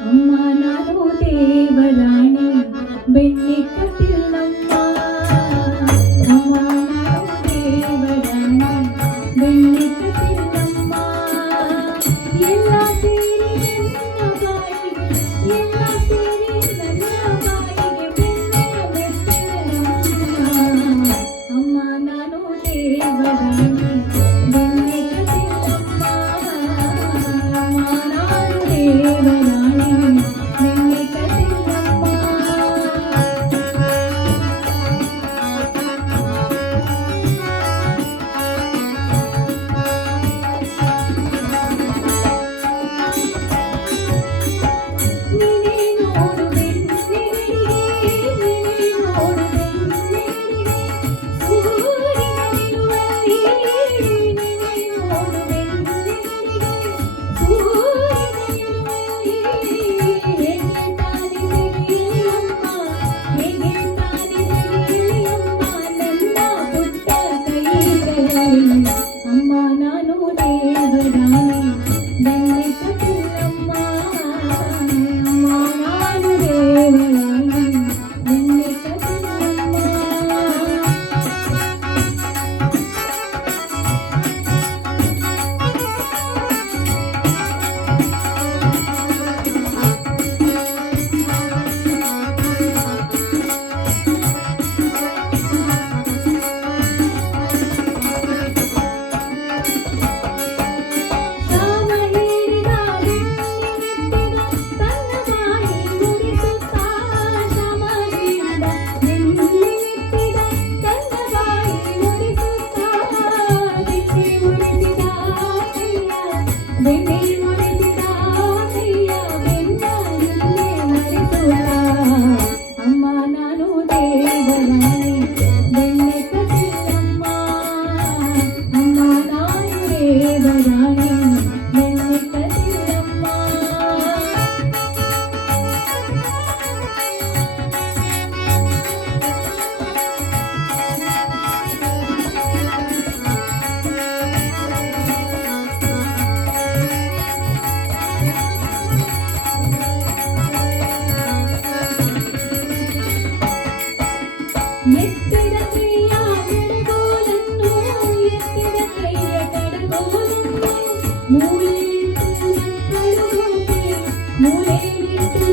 അമ്മ നാദോ ദേവരാണി വെണ്ണിക്കത്തിൽ നമ്മ you. ಮೂಲೆಯಿಟ್ಟು